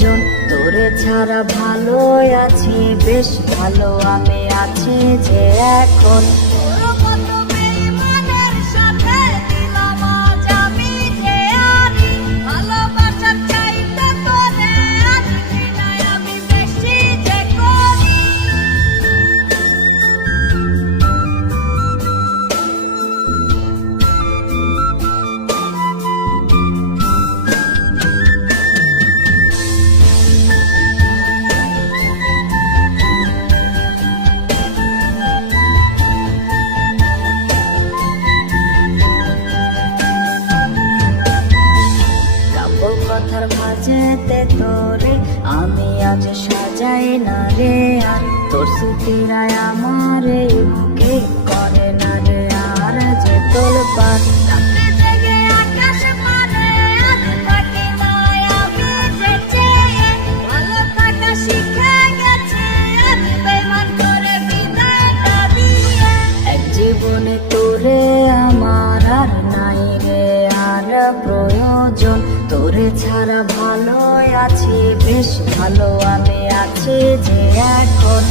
প্রয়োজন, তোরে ছাড়া ভালো আছি, বেশ ভালো আমি আছি যে এখন। কথার মাঝেতে তোরে আমি আজ সাজাই না রে আর, তোর স্মৃতিরায় আমার এই বুকে করে না রে আর যে তোলপাড়। এক জীবনে তোরে আমার আর নাই রে আর প্রয়োজন, তোরে ছাড়া ভালো আছি, বেশ ভালো আমি আছি যে এখন।